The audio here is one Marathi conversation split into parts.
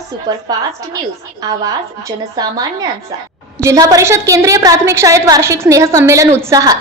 Superfast news. आवाज जनसामान्यांचा. जिल्हा परिषद केंद्रीय प्राथमिक शाळेत वार्षिक स्नेहसंमेलन उत्साहात.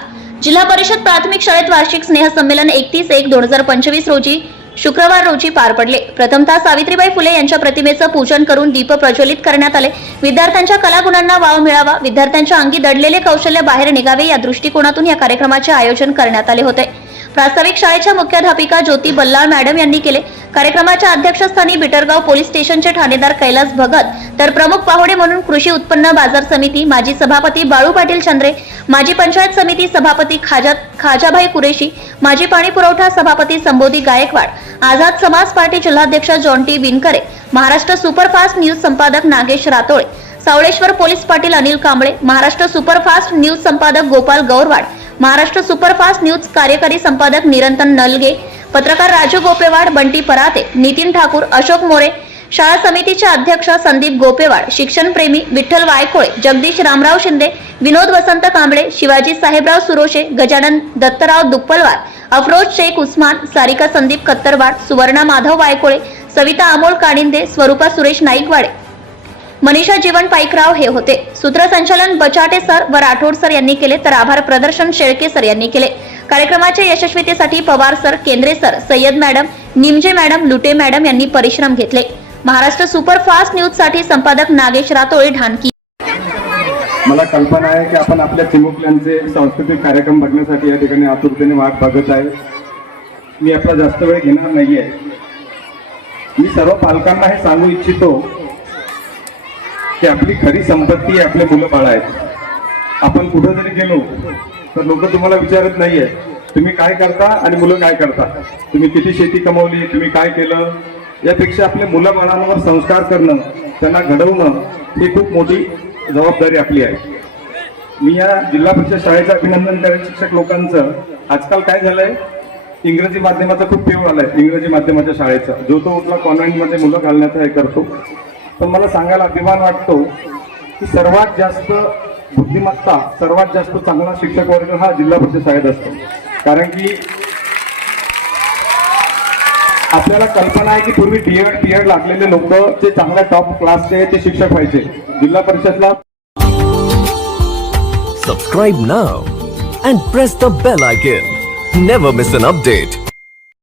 जिल्हा परिषद प्राथमिक शाळेत वार्षिक स्नेहसंमेलन एकतीस एक दोन हजार पंचवीस रोजी शुक्रवार रोजी पार पडले. प्रथमतः सावित्रीबाई फुले यांच्या प्रतिमेचं पूजन करून दीप प्रज्वलित करण्यात आले. विद्यार्थ्यांच्या कलागुणांना वाव मिळावा विद्यार्थ्यांच्या अंगी दडलेले कौशल्य बाहेर निघावे या दृष्टिकोनातून या कार्यक्रमाचे आयोजन करण्यात आले होते. प्रास्ताविक शाळेच्या मुख्याध्यापिका ज्योती बल्लाळ मॅडम यांनी केले. कार्यक्रमाच्या अध्यक्षस्थानी बिटरगाव पोलीस स्टेशनचे ठाणेदार कैलास भगत तर प्रमुख पाहुणे म्हणून कृषी उत्पन्न बाजार समिती माजी सभापती बाळू पाटील चंद्रे माजी पंचायत समिती सभापती खाजा खाजाभाई कुरेशी माजी पाणी पुरवठा सभापती संबोधी गायकवाड आझाद समाज पार्टी जिल्हाध्यक्ष जॉन्टी विनकरे महाराष्ट्र सुपरफास्ट न्यूज संपादक Nagesh Ratole Sawaleshwar police Patil Anil Kamble Maharashtra superfast news संपादक गोपाल गौरवाड महाराष्ट्र सुपरफास्ट न्यूज कार्यकारी संपादक निरंतन नलगे पत्रकार राजू गोपेवाड बंटी पराते नितीन ठाकूर अशोक मोरे शाळा समितीचे अध्यक्ष संदीप गोपेवाड शिक्षणप्रेमी विठ्ठल वायकोळे जगदीश रामराव शिंदे विनोद वसंत कांबळे शिवाजी साहेबराव सुरोशे गजानन दत्तराव दुप्पलवार अफरोज शेख उस्मान सारिका संदीप कत्तरवाड सुवर्णा माधव वायकोळे सविता अमोल काडिंदे स्वरूपा सुरेश नाईकवाडे मनीषा जीवन पाईकराव हे होते. सूत्रसंचालन बचाटे सर व राठोड सर यांनी केले तर आभार प्रदर्शन शेळके सर यांनी केले. कार्यक्रमाच्या यशस्वीतेसाठी Pawar sir Kendre sir Sayyad madam Nimje madam Lute madam यांनी परिश्रम घेतले. महाराष्ट्र सुपर फास्ट न्यूजसाठी संपादक नागेश रातोळे ढानकी मला कल्पना आहे की आपण आपल्या चिमुकल्यांचे सांस्कृतिक कार्यक्रम बघण्यासाठी या ठिकाणी आतुरतेने वाट बघत आहे. मी आपला जास्त वेळ घेणार नाहीये. मी सर्व पालकांना हे सांगू इच्छितो की आपली खरी संपत्ती आपले मुलं बाळ आहेत. आपण कुठं जरी गेलो तर लोक तुम्हाला विचारत नाहीये तुम्ही काय करता आणि मुलं काय करता? तुम्ही किती शेती कमवली तुम्ही काय केलं? यापेक्षा आपल्या मुलं बाळांवर संस्कार करणं त्यांना घडवणं ही खूप मोठी जबाबदारी आपली आहे. मी या जिल्हा परिषद शाळेचं अभिनंदन करेन शिक्षक लोकांचं आजकाल काय झालंय? इंग्रजी माध्यमाचा खूप पेव आलाय इंग्रजी माध्यमाच्या शाळेचा. जो तो उठला कॉन्व्हेंटमध्ये मुलं घालण्याचा हे करतो. तर मला सांगायला अभिमान वाटतो की सर्वात जास्त बुद्धिमत्ता सर्वात जास्त चांगला शिक्षक वर्ग हा जिल्हा परिषद शाळेत असतो. कारण की आपल्याला कल्पना आहे की पूर्वी डीएड पीएड लागलेले लोक जे चांगल्या टॉप क्लासचे ते शिक्षक व्हायचे. जिल्हा परिषदला subscribe now and press the bell icon never miss an update